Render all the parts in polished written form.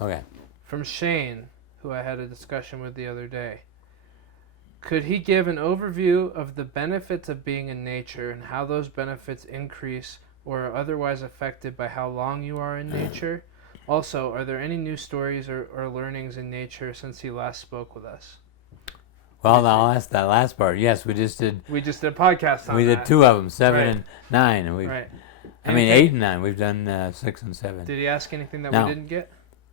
Okay. From Shane, who I had a discussion with the other day. Could he give an overview of the benefits of being in nature and how those benefits increase or are otherwise affected by how long you are in nature? Also, are there any new stories or learnings in nature since he last spoke with us? Well, I'll ask that last part. Yes, we just did. We just did a podcast on We that. did 2 of them, 7 Right. and 9, and we. Right. I mean, 8 and 9. We've done 6 and 7. Did he ask anything that Now- we didn't get?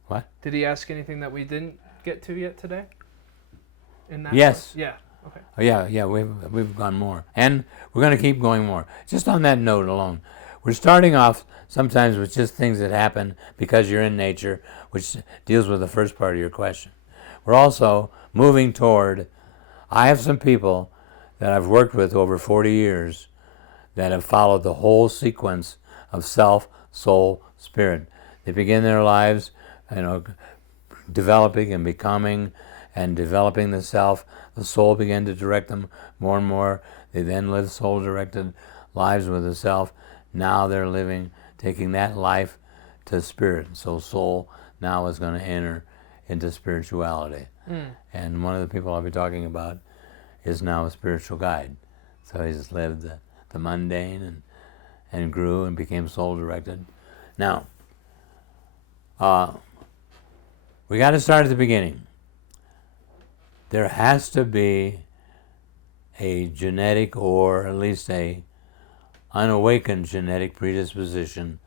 What? Did he ask anything that we didn't get to yet today? In that Yes. Yeah. Okay. Oh, yeah. We've gone more, and we're going to keep going more. Just on that note alone, we're starting off sometimes with just things that happen because you're in nature, which deals with the first part of your question. We're also moving toward. I have some people that I've worked with over 40 years that have followed the whole sequence of self, soul, spirit. They begin their lives, developing and becoming and developing the self. The soul began to direct them more and more. They then live soul-directed lives with the self. Now they're living, taking that life to spirit. So soul now is going to enter into spirituality. And one of the people I'll be talking about is now a spiritual guide. So he's lived the mundane and grew and became soul-directed. Now, we got to start at the beginning. There has to be a genetic, or at least a unawakened genetic predisposition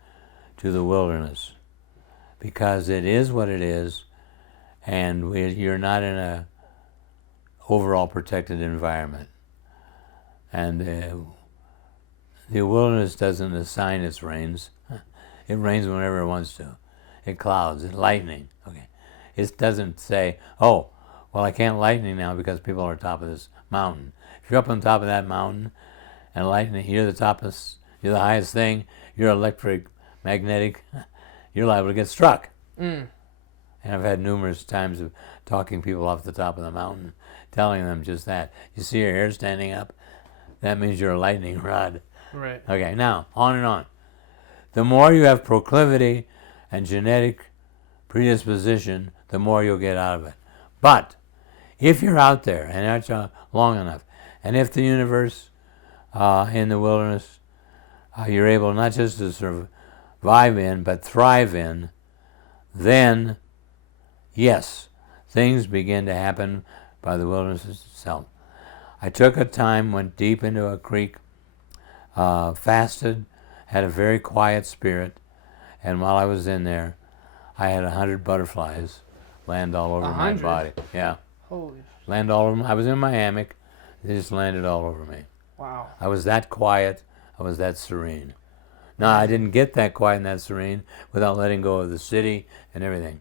to the wilderness, because it is what it is, and you're not in a overall protected environment. And the wilderness doesn't assign its rains. It rains whenever it wants to. It clouds, it lightning. Okay, it doesn't say, oh, well, I can't lightning now because people are on top of this mountain. If you're up on top of that mountain and lightning, you're the highest thing, you're electric, magnetic, you're liable to get struck. And I've had numerous times of talking people off the top of the mountain, telling them just that. You see your hair standing up? That means you're a lightning rod. Right. Okay, now, on and on. The more you have proclivity and genetic predisposition, the more you'll get out of it. But if you're out there, and that's long enough, and if the universe in the wilderness, you're able not just to survive in, but thrive in, then, yes, things begin to happen by the wilderness itself. I took a time, went deep into a creek, fasted, had a very quiet spirit, and while I was in there, I had 100 butterflies land all over my 100? body. Yeah. Holy. Land all over me. I was in my hammock. They just landed all over me. Wow. I was that quiet. I was that serene. Now, I didn't get that quiet and that serene without letting go of the city and everything.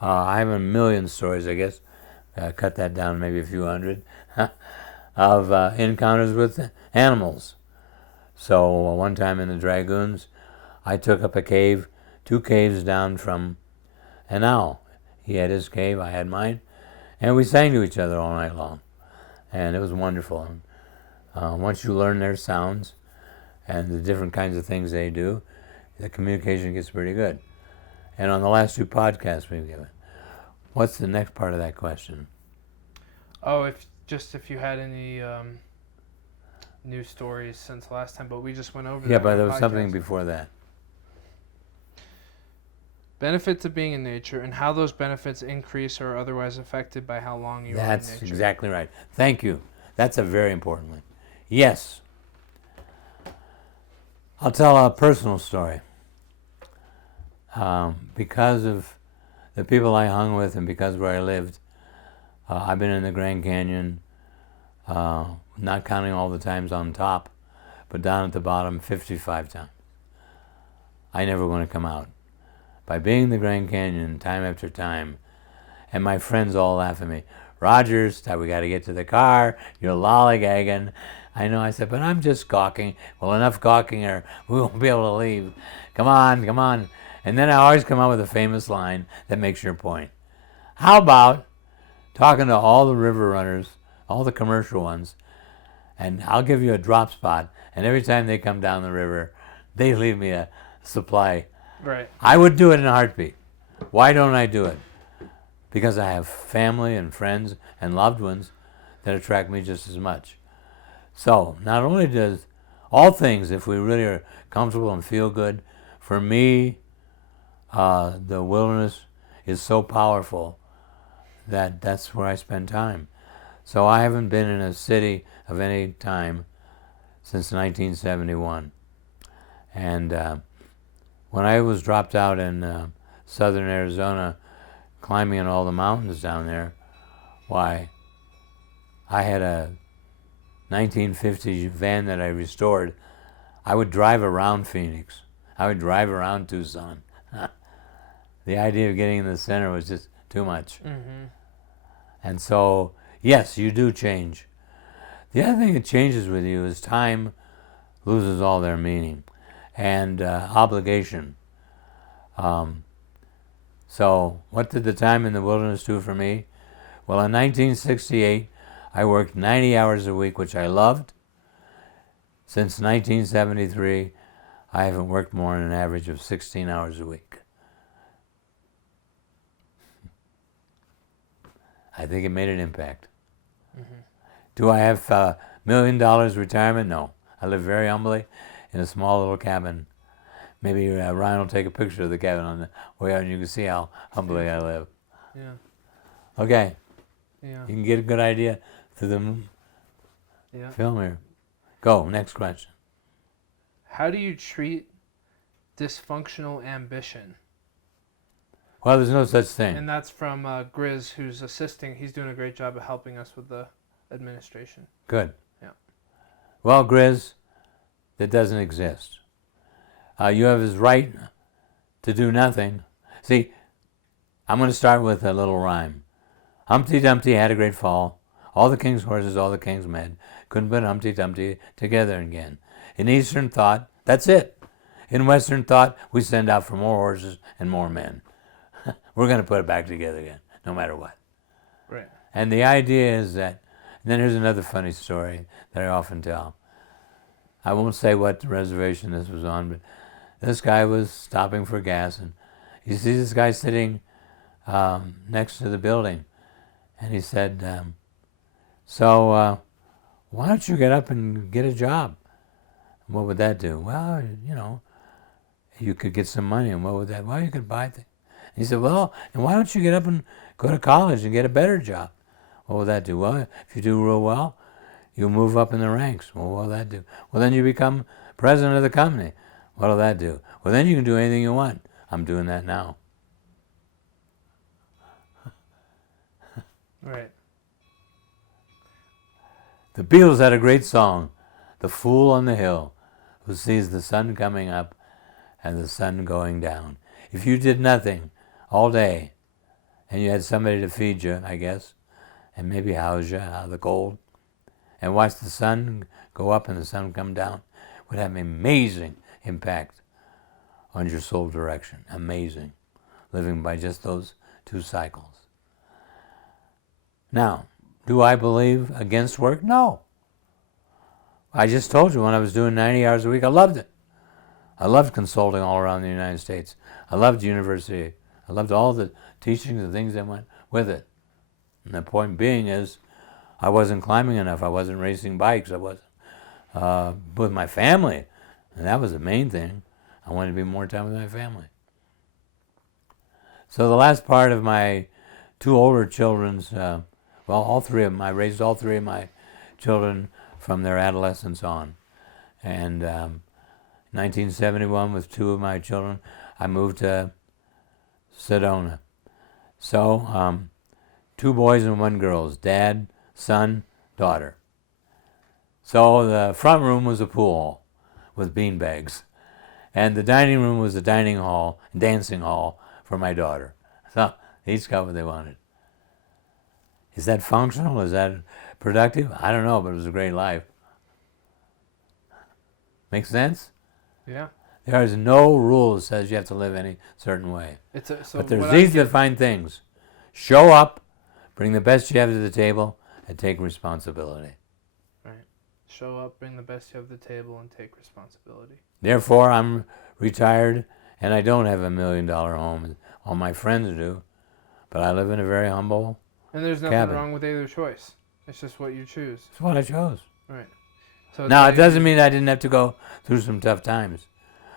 I have a million stories, I guess. Cut that down maybe a few hundred of encounters with animals. So one time in the Dragoons, I took up a cave, 2 caves down from an owl. He had his cave, I had mine, and we sang to each other all night long. And it was wonderful. And once you learn their sounds and the different kinds of things they do, the communication gets pretty good. And on the last 2 podcasts we've given, what's the next part of that question? Oh, if you had any new stories since last time, but we just went over that. Yeah, but on there the was podcast. something before that. Benefits of being in nature and how those benefits increase or are otherwise affected by how long you are in nature. That's exactly right. Thank you. That's a very important one. Yes. I'll tell a personal story. Because of the people I hung with and because where I lived, I've been in the Grand Canyon, not counting all the times on top, but down at the bottom 55 times. I never want to come out. By being in the Grand Canyon time after time, and my friends all laugh at me. Rogers, we got to get to the car. You're lollygagging. I know. I said, but I'm just gawking. Well, enough gawking or we won't be able to leave. Come on, come on. And then I always come out with a famous line that makes your point. How about talking to all the river runners, all the commercial ones, and I'll give you a drop spot, and every time they come down the river, they leave me a supply. Right. I would do it in a heartbeat. Why don't I do it? Because I have family and friends and loved ones that attract me just as much. So not only does all things, if we really are comfortable and feel good, for me, the wilderness is so powerful that that's where I spend time. So I haven't been in a city of any time since 1971. And when I was dropped out in southern Arizona, climbing in all the mountains down there, why, I had a 1950 van that I restored. I would drive around Phoenix. I would drive around Tucson. The idea of getting in the center was just too much. Mm-hmm. And so, yes, you do change. The other thing that changes with you is time loses all their meaning and obligation. So what did the time in the wilderness do for me? Well, in 1968, I worked 90 hours a week, which I loved. Since 1973, I haven't worked more than an average of 16 hours a week. I think it made an impact. Mm-hmm. Do I have $1 million retirement? No. I live very humbly in a small little cabin. Maybe Ryan will take a picture of the cabin on the way out and you can see how humbly I live. Yeah. Okay. Yeah. You can get a good idea through the film here. Go, next question. How do you treat dysfunctional ambition? Well, there's no such thing. And that's from Grizz, who's assisting. He's doing a great job of helping us with the administration. Good. Yeah. Well, Grizz, that doesn't exist. You have his right to do nothing. See, I'm going to start with a little rhyme. Humpty Dumpty had a great fall. All the king's horses, all the king's men couldn't put Humpty Dumpty together again. In Eastern thought, that's it. In Western thought, we send out for more horses and more men. We're going to put it back together again, no matter what. Right. And the idea is that, and then here's another funny story that I often tell. I won't say what reservation this was on, but this guy was stopping for gas, and he sees this guy sitting next to the building, and he said, so why don't you get up and get a job? And what would that do? Well, you know, you could get some money, and what would that? Well, you could buy things. He said, well, and why don't you get up and go to college and get a better job? What will that do? Well, if you do real well, you'll move up in the ranks. Well, what will that do? Well, then you become president of the company. What will that do? Well, then you can do anything you want. I'm doing that now. Right. The Beatles had a great song, The Fool on the Hill, who sees the sun coming up and the sun going down. If you did nothing all day, and you had somebody to feed you, I guess, and maybe house you out of the cold, and watch the sun go up and the sun come down, would have an amazing impact on your soul direction. Amazing. Living by just those two cycles. Now, do I believe against work? No. I just told you when I was doing 90 hours a week, I loved it. I loved consulting all around the United States. I loved university. I loved all the teachings and things that went with it. And the point being is, I wasn't climbing enough. I wasn't racing bikes. I wasn't with my family. And that was the main thing. I wanted to be more time with my family. So the last part of my two older children's, all three of them, I raised all three of my children from their adolescence on. And 1971, with two of my children, I moved to Sedona. So, 2 boys and 1 girl, dad, son, daughter. So the front room was a pool hall with bean bags. And the dining room was a dining hall, dancing hall for my daughter. So they each got what they wanted. Is that functional? Is that productive? I don't know, but it was a great life. Make sense? Yeah. There is no rule that says you have to live any certain way. But there's easy to find things. Show up, bring the best you have to the table, and take responsibility. Right. Show up, bring the best you have to the table, and take responsibility. Therefore, I'm retired, and I don't have $1 million home all my friends do, but I live in a very humble And there's nothing cabin. wrong with either choice. It's just what you choose. It's what I chose. Right. So Now, it doesn't mean I didn't have to go through some tough times.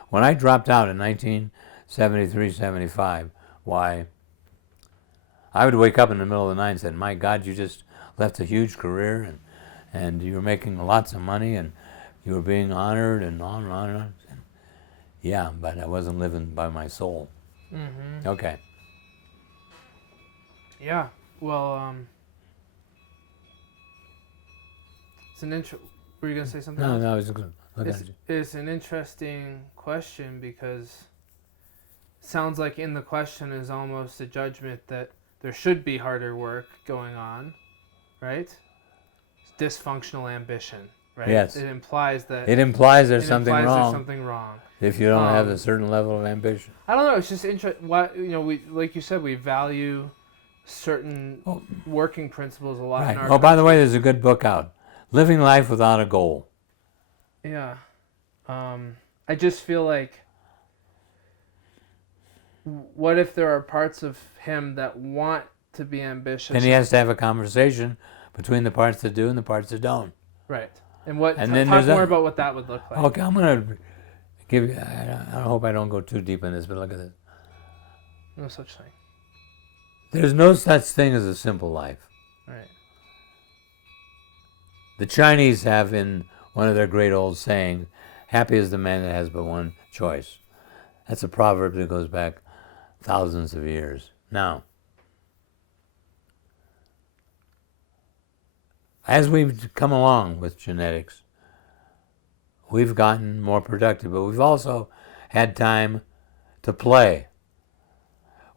When I dropped out in 1973, 75, why, I would wake up in the middle of the night and say, my God, you just left a huge career and you were making lots of money and you were being honored and on and on and on. And yeah, but I wasn't living by my soul. Mm-hmm. Okay. Yeah. Well, it's an were you going to say something else? No, I was just looking at you. It's an interesting question because it sounds like in the question is almost a judgment that there should be harder work going on, right? It's dysfunctional ambition, right? Yes. It implies that It implies there's something wrong there's something wrong if you don't have a certain level of ambition. I don't know. It's just interesting. We like you said, we value certain working principles a lot. Right. In our Oh, by the country. way, there's a good book out, Living Life Without a Goal. Yeah. I just feel like, what if there are parts of him that want to be ambitious? Then he has to have a conversation between the parts that do and the parts that don't. Right. And what? And then talk more about what that would look like. Okay, I'm going to give you, I hope I don't go too deep in this, but look at this. No such thing. There's no such thing as a simple life. Right. The Chinese have in one of their great old sayings, happy is the man that has but one choice. That's a proverb that goes back thousands of years. Now, as we've come along with genetics, we've gotten more productive, but we've also had time to play.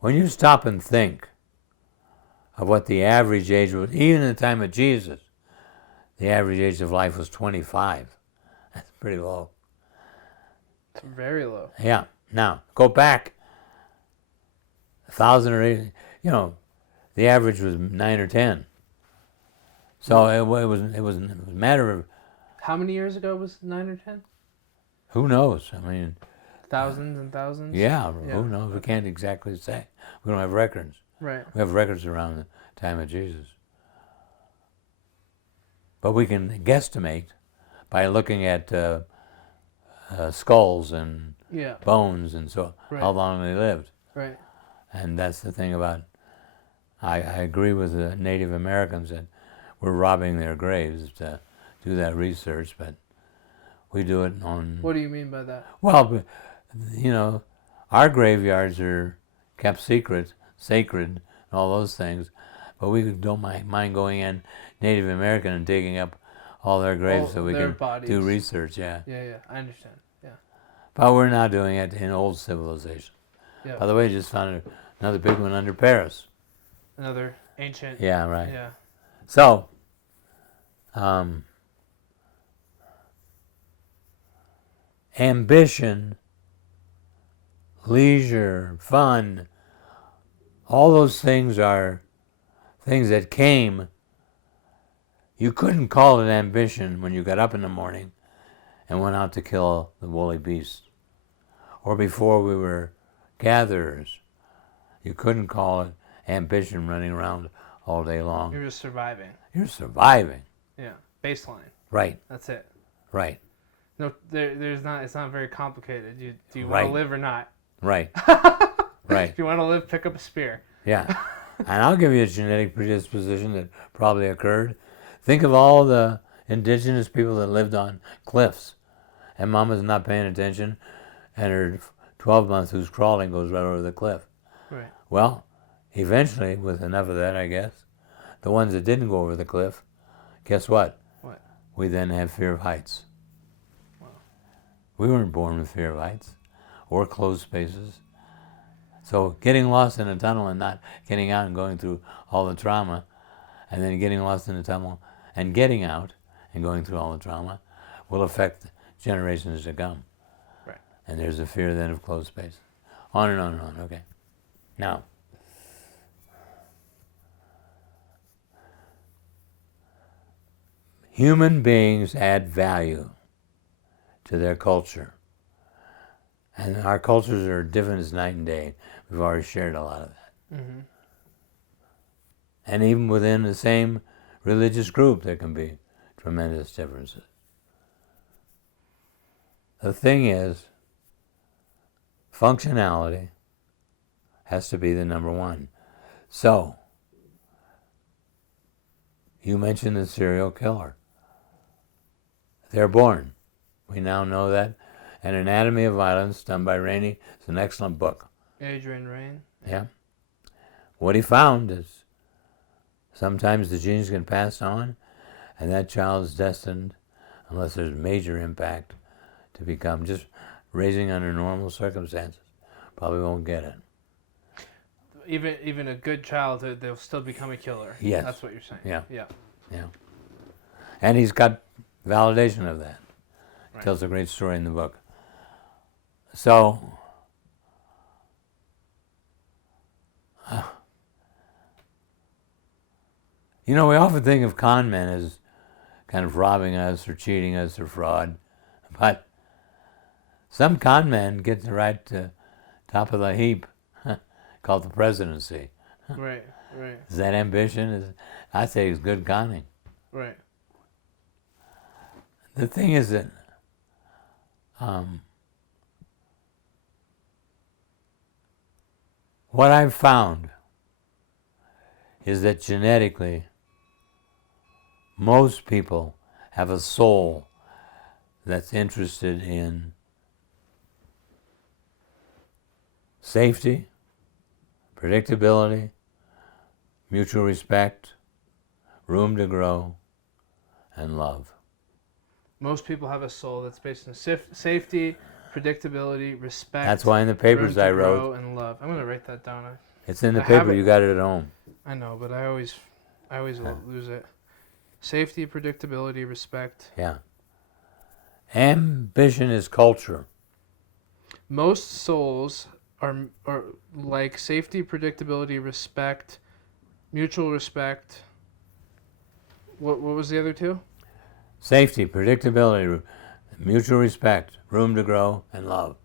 When you stop and think of what the average age was, even in the time of Jesus, the average age of life was 25. That's pretty low. It's very low. Yeah. Now, go back 1,000 or 8, the average was 9 or 10. So it was a matter of... How many years ago was 9 or 10? Who knows? I mean... Thousands and thousands? Yeah, who knows? We can't exactly say. We don't have records. Right. We have records around the time of Jesus. But we can guesstimate by looking at skulls and bones and so how long they lived. Right. And that's the thing about, I agree with the Native Americans that we're robbing their graves to do that research, but we do it on... What do you mean by that? Well, our graveyards are kept sacred, and all those things, but we don't mind going in Native American and digging up all their graves so we can do research, yeah. Yeah, I understand, yeah. But we're not doing it in old civilization. Yeah. By the way, just found another big one under Paris. Another ancient... Yeah, right. Yeah. So, ambition, leisure, fun, all those things are things that came. You couldn't call it ambition when you got up in the morning and went out to kill the woolly beast. Or before we were gatherers. You couldn't call it ambition running around all day long. You're just surviving. You're surviving. Yeah. Baseline. Right. That's it. Right. No, there's not. It's not very complicated. Do you want Right. to live or not? Right. Right. If you want to live, pick up a spear. Yeah. And I'll give you a genetic predisposition that probably occurred. Think of all the indigenous people that lived on cliffs, and mama's not paying attention, and her 12 months who's crawling goes right over the cliff. Right. Well, eventually, with enough of that, I guess, the ones that didn't go over the cliff, guess what? What? We then have fear of heights. Wow. We weren't born with fear of heights or closed spaces. So getting lost in a tunnel and not getting out and going through all the trauma, and then getting lost in the tunnel and getting out and going through all the trauma will affect generations to come. Right. And there's a fear then of closed space. On and on and on. Okay. Now, human beings add value to their culture. And our cultures are different as night and day. We've already shared a lot of that. Mm-hmm. And even within the same religious group, there can be tremendous differences. The thing is, functionality has to be the number one. So, you mentioned the serial killer. They're born. We now know that. An Anatomy of Violence, done by Rainey. It's an excellent book. Adrian Rain. Yeah. What he found is sometimes the genes can pass on, and that child is destined, unless there's major impact, to become just raising under normal circumstances. Probably won't get it. Even a good childhood, they'll still become a killer. Yes. That's what you're saying. Yeah. Yeah. Yeah. And he's got validation of that. Right. Tells a great story in the book. So, we often think of con men as kind of robbing us or cheating us or fraud. But some con men get the right top of the heap, called the presidency. Right. Right. Is that ambition? I say it's good conning. Right. The thing is that what I've found is that genetically, most people have a soul that's interested in safety, predictability, mutual respect, room to grow, and love. Most people have a soul that's based on safety, predictability, respect. That's why in the papers I wrote, grow and love. I'm gonna write that down. it's in the I have paper, it. you got it at home. I know, but I always lose it. Safety, predictability, respect. Yeah. Ambition is culture. Most souls are like safety, predictability, respect, mutual respect. What was the other two? Safety, predictability, mutual respect, room to grow, and love.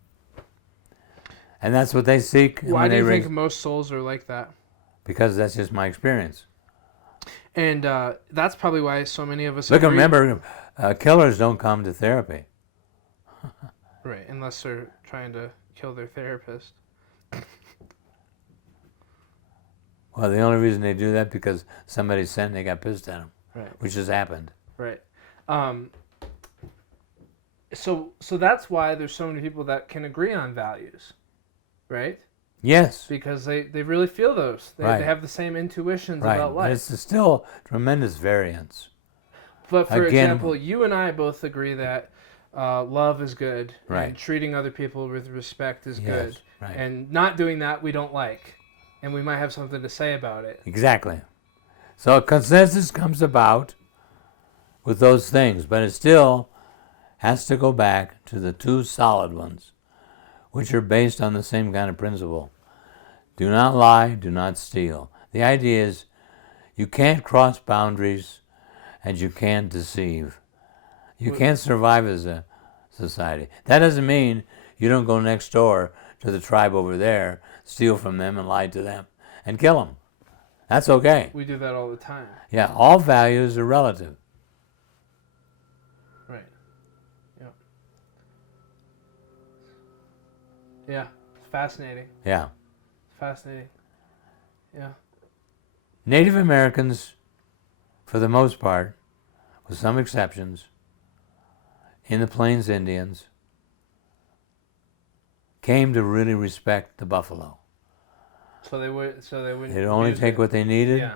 And that's what they seek. Why do you think most souls are like that? Because that's just my experience. And that's probably why so many of us Look, agree. remember, killers don't come to therapy. Right, unless they're trying to kill their therapist. Well, the only reason they do that because somebody sent and they got pissed at them, Right. which has happened. Right. So that's why there's so many people that can agree on values, right? Yes. Because they really feel those. They Right. have the same intuitions Right. about But life. it's still tremendous variance. But for Again- example, you and I both agree that love is good, Right. and treating other people with respect is Yes, good, right. and not doing that we don't like, and we might have something to say about it. Exactly. So a consensus comes about with those things, but it still has to go back to the two solid ones, which are based on the same kind of principle. Do not lie, do not steal. The idea is you can't cross boundaries and you can't deceive. You can't survive as a society. That doesn't mean you don't go next door to the tribe over there, steal from them and lie to them and kill them. That's okay. We do that all the time. Yeah, all values are relative. Right. Yeah. Yeah. It's fascinating. Yeah. Fascinating. Yeah. Native Americans, for the most part, with some exceptions, in the Plains Indians, came to really respect the buffalo. So they would. They'd only use take it. what they needed, Yeah.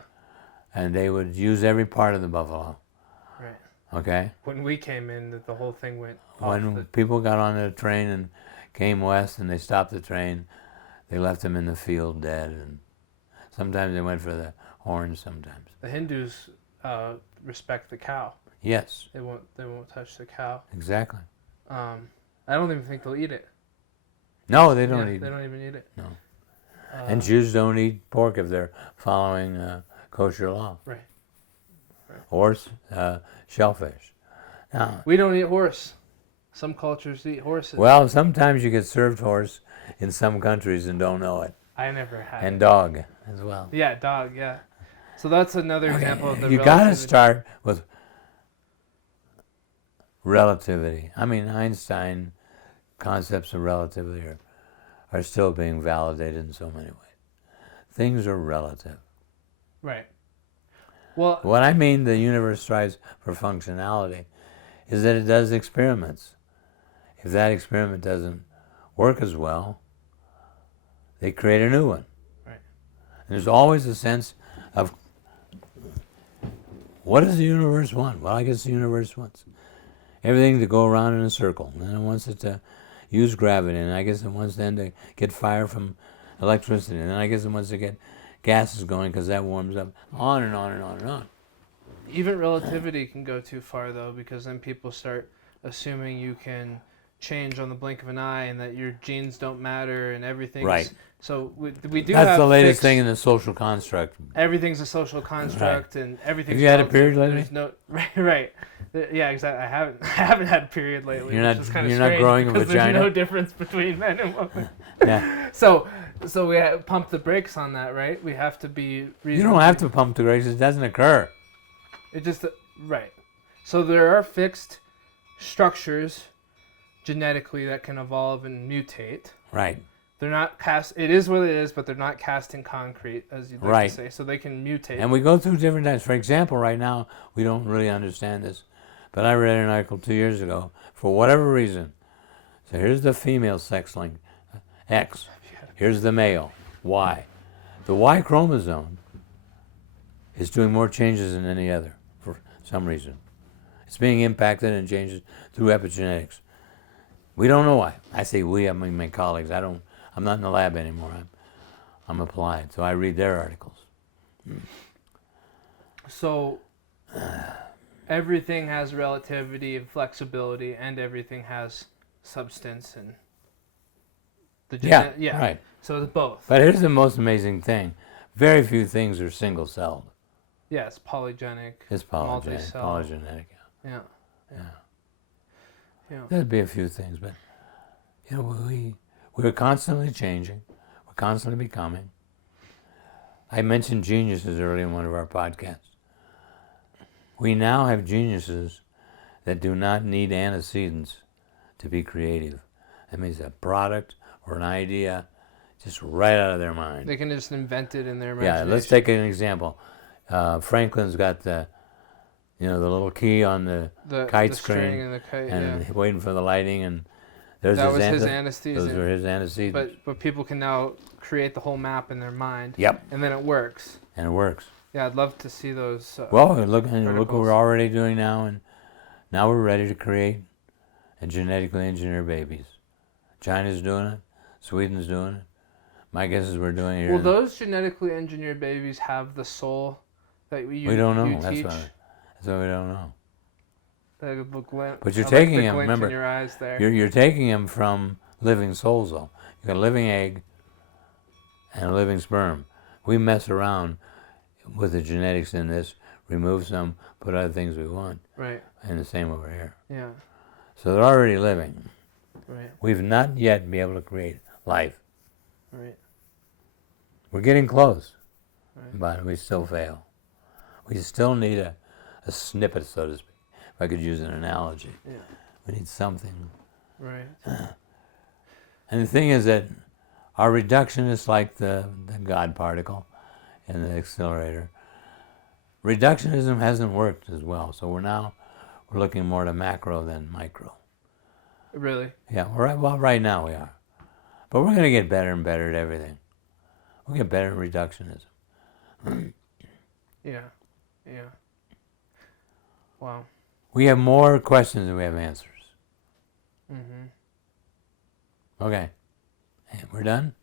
and they would use every part of the buffalo. Right. Okay? When we came in, the whole thing went When off the. people got on the train and came west and they stopped the train, they left them in the field dead. And sometimes they went for the horns sometimes. The Hindus respect the cow. Yes, They won't touch the cow. exactly. I don't even think they'll eat it. No, they don't Yeah, eat. They don't even eat it. No. And Jews don't eat pork if they're following kosher law. Right. Horse, shellfish. Now, We don't eat horse. Some cultures eat horses. Well, sometimes you get served horse in some countries and don't know it. I never had. And dog as well. Yeah, dog. Yeah. So that's another example of the You got to relativity. start with relativity. I mean, Einstein concepts of relativity are still being validated in so many ways. Things are relative. Right. Well, What I mean, the universe strives for functionality, is that it does experiments. If that experiment doesn't work as well, they create a new one. Right. And there's always a sense of, what does the universe want? Well, I guess the universe wants everything to go around in a circle. And it wants it to use gravity. And I guess it wants then to get fire from electricity. And then I guess it wants to get gases going because that warms up. On and on and on and on. even relativity can go too far, though, because then people start assuming you can change on the blink of an eye and that your genes don't matter and everything's... Right. So we do That's have the latest fixed, thing in the social construct. everything's a social construct and everything's... Have you had a relative. period lately? There's no... Right. Yeah, exactly. I haven't had a period lately. You're not- which is kind of you're not strange growing a because vagina? There's no difference between men and women. Yeah. So we pump the brakes on that, right? We have to be reasonable. You don't have to pump the brakes. It doesn't occur. It just... Right. So there are fixed structures genetically that can evolve and mutate. Right. They're not cast... It is what it is, but they're not cast in concrete, as you'd like Right. to say. So they can mutate. And we go through different times. For example, right now, we don't really understand this, but I read an article 2 years ago, for whatever reason. So here's the female sex link, X. Here's the male, Y. The Y chromosome is doing more changes than any other, for some reason. It's being impacted and changes through epigenetics. We don't know why. I say we, I mean my colleagues. I'm not in the lab anymore. I'm applied, so I read their articles. So everything has relativity and flexibility, and everything has substance and the Yeah, right. So it's both. But here's the most amazing thing. Very few things are single-celled. Yeah, it's polygenic. It's polygenetic. Multi-cell. Polygenetic. Yeah. Yeah. There'd be a few things, but you know, we're constantly changing. We're constantly becoming. I mentioned geniuses earlier in one of our podcasts. We now have geniuses that do not need antecedents to be creative. That means a product or an idea just right out of their mind. They can just invent it in their Yeah, imagination. let's take an example. Franklin's got the little key on the kite the string, string and the kite, and waiting for the lighting, and there's that his was his anesthesia. Those anesthesia. were his antecedents. But people can now create the whole map in their mind. Yep, And then it works. and it works. Yeah, I'd love to see those. Well, look what articles. we're already doing now, and now we're ready to create and genetically engineer babies. China's doing it. Sweden's doing it. My guess is we're doing it here. Will those genetically engineered babies have the soul that we don't know. You That's teach? why we don't know. The glint, But you're I taking like the them. glint Remember, in your eyes there. you're taking them from living souls, though. You got a living egg and a living sperm. We mess around with the genetics in this, remove some, put other things we want, Right. and the same over here. Yeah. So they're already living. Right. We've not yet been able to create life. Right. We're getting close, Right. but we still fail. We still need a snippet, so to speak, if I could use an analogy. Yeah. We need something. Right. And the thing is that our reduction is like the God particle in the accelerator. Reductionism hasn't worked as well, so we're looking more to macro than micro. Really. Yeah, right now we are. But we're going to get better and better at everything. We'll get better at reductionism. Yeah. Yeah. Wow. We have more questions than we have answers. Mm-hmm. Okay. And we're done?